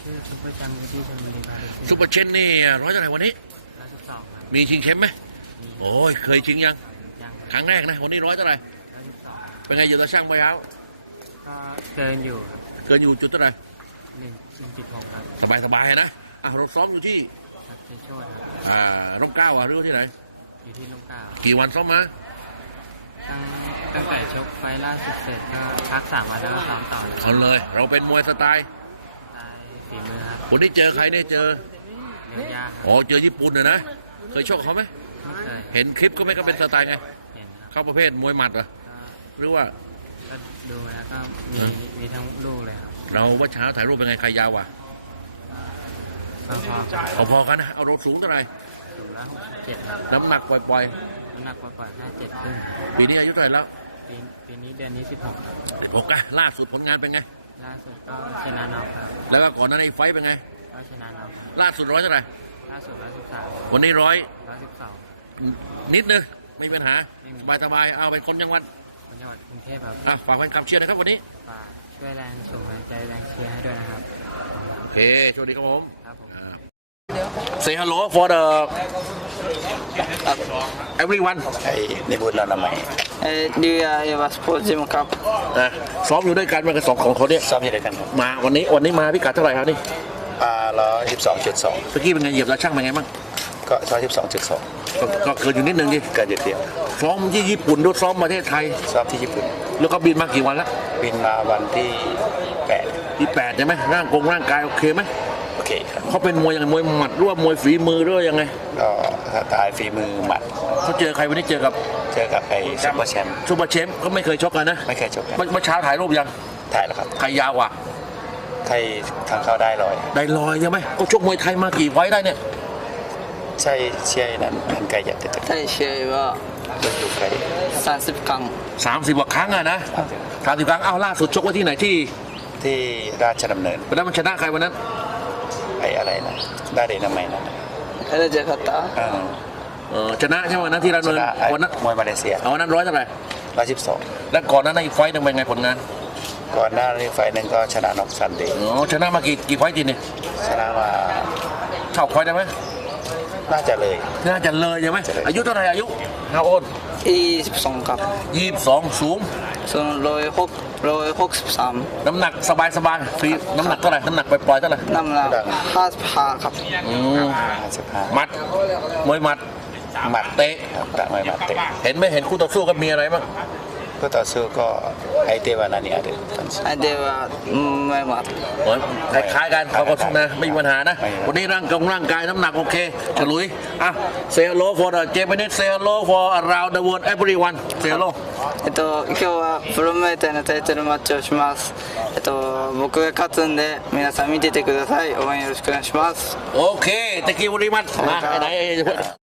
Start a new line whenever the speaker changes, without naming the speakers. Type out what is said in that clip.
ชื่อซุปเปอร์จังที่ชลบุรีบาร์
ซุปเปอร์เชนนี่ร้อยเท่าไหร่วันนี้
112ครับ
มีชิงเข็มไหมโอ้ยเคยชิงยัง
ยัง
ครั้งแรกนะวันนี้ร้อยเท่าไหร่
112
เป็นไงอยู่ตัวช่างไปแล้ว
ก็เกินอยู่ครับ
เกินอยู่จุดเท่าไหร่
1.6ครับ
สบายๆนะเราซ้อมอยู่ที่
ชัดเจนโชดครับ
ร่มเกล้าหรือว่าที่ไหน
อยู่ที่ลมเกล้า
กี่วันซ้อมมา
ตั้งแต่ชกไฟล์ล่าสุดเสร็จก็พัก3 วันแล้วก็ซ้อมต่อเลย
เอาเลย เราเป็นมวยสไตล์
ตายฝีมือครับ
คนที่เจอใครเนี่ยเจอ
เลี้ยงยากค
อ๋
รั
อบ เจอญี่ปุ่นนะเคยชกเขาไหม
ไม่เคย
เห็นคลิปก็ไม่ก็เป็นสไตล์ไง
เห็นครับ
เข้าประเภทมวยหมัดเหรอ
ก็
หรือว่า
ก็ดูแล้วก็มีทั้งลูกเลยครับ
เราว่าเช้าถ่ายรูปเป็นไงใครยาวกว่า
พอ
พอๆกันนะเอารถสูงเท่าไหร่
สูงแล้ว67ครับ
น้ำหนักปล่อย
น้ำหนักปล่อยๆแค่7ครึ่ง
ๆปีนี้อายุเท่าไหร่แล้ว
ปีนี้เดือนนี้16ครับ
ผมก็ล่าสุดผลงานเป็นไง
ล่าสุดก็ชนะน็อกครับ
แล้วก็ก่อนหนั้นไอ้ไฟท์เป็นไง
ก็ชนะน็อกครับ
ล่าสุดร้อยเท่าไหร่
ล่าสุด113
วันนี้ร้อย
112
นิดนึงไม่มีปัญหาสบายๆเอาเป็นคนจังหวัด
คนจังหวัดกรุงเทพครับ
ฝากแฟนคลับเชียร์นะครับวันนี้
ฝากช่วยแรงส่งแรงใจแรงเชียร์ให้ด้วยนะครับ
โอเคสวัสดีครับผม
ครับผม
Say hello for the everyone
ไอ้ในบุญนานามัย
ดูเอวาสปอร์ตจิมครับ
นะซ้อมอยู่ด้วยกันมากันสองของเขาเนี่ย
ซ้อมอยู่ด้วยกันครับ
มาวันนี้มาพิกัดเท่าไหร่ครับนี่
112.2
เมื่อกี้เป็นไงเหยียบแล้วช่างเป็นไงบ้าง
ก็112.2
ก็เกินอยู่นิดนึงดิ
เกินจุดเดียว
ซ้อมที่ญี่ปุ่นด้วยซ้อมประเทศไทย
ซ้อมที่ญี่ปุ่น
แล้วก็บินมากี่วันแล้ว
บินมาวันที่8
ที่8ใช่ไหมร่างกายโอเคไหม
โอเคครับ
เขาเป็นมวยยังไงมวยหมัดหรือว่ามวยฝีมือหรือว่ายังไง
ก็สไตล์ฝีมือหมัด
เขาเจอใครวันนี้เจอกับ
เจอกับไอ้ซุปเปอร์แชมป์
ซูเปอร์เชมป์เขาไม่เคยชกกันนะ
ไม่เคยจบกัน
เมื่อเช้าถ่ายรูปยัง
ถ่ายแล้วครับ
ใครยาวกว่า
ใครทางเข้าได้ลอย
ได้ลอยใช่ไหมเขาชกมวยไทยมากี่ไฟต์ได้เนี่ย
ใช่เชียร์นั้นอันไกลอยากจะ
対試合は
อยู่ไกล
30巻
30 กว่าครั้งอะนะ30 ครั้งเอาล่าสุดชกไว้ที่ไหนที่
ที่ราชดำเนิน
วันนั้นมันชนะใครวันนั้น
ไอ้อะไรนะได้เดนามัยนั่น
エレジャカタ
ชนะใช่ไหมวันนั้นที่เรา
ช
เนิน
นะไอ้
วันนั้น
มวยมาเลเซีย
เอาวันนั้นร้อยเท่าไหร่
112
แล้วก่อนนั้นในอีกไฟต์หนึงเป็นไงผลงาน
ก่อนหน้านี้ไฟล์หนึงก็ชนะน็อกซันเดย์
ชนะมากี่ไฟต์ทีเนี่ย
ชนะมา
เท่าไฟต์ได้ไหม
น่าจะเลย
น่าจะเลยใช่ไหม
จะเลย
อายุเท่าไหร่อายุฮาโอน
22巻
22สูง
そのロイホクス3
น้ำหนักสบายฟรีน้ำหนักเท่าไหร่น้ำหนักปล่อยๆเท่าไหร่
น้ำหนัก55ครับ
55
หมัดมวยหมัด
หมัด
เตะ
ครับตะมวยหมัดเตะ
เห็นไหมเห็นคู่ต่อสู้กันมีอะไรบ้าง
ก็ต่อสู้ก็ไอเตวานานี่อาเดน
相手は前もあっ
โอ้ยคล้ายๆกันเขาก็สู้นะไม่มีปัญหานะ
ไม่มีปัญหา
วันนี้ร่างกายน้ำหนักโอเคฉลุยอ่ะ say hello for the Japanese say hello for around the world everyone say hello
今日はプロメーターのタイトルマッチをします僕が勝つんで皆さん見ててください応援よろしくお願いします
โอเคตะกี้วันนี้มันมาไหน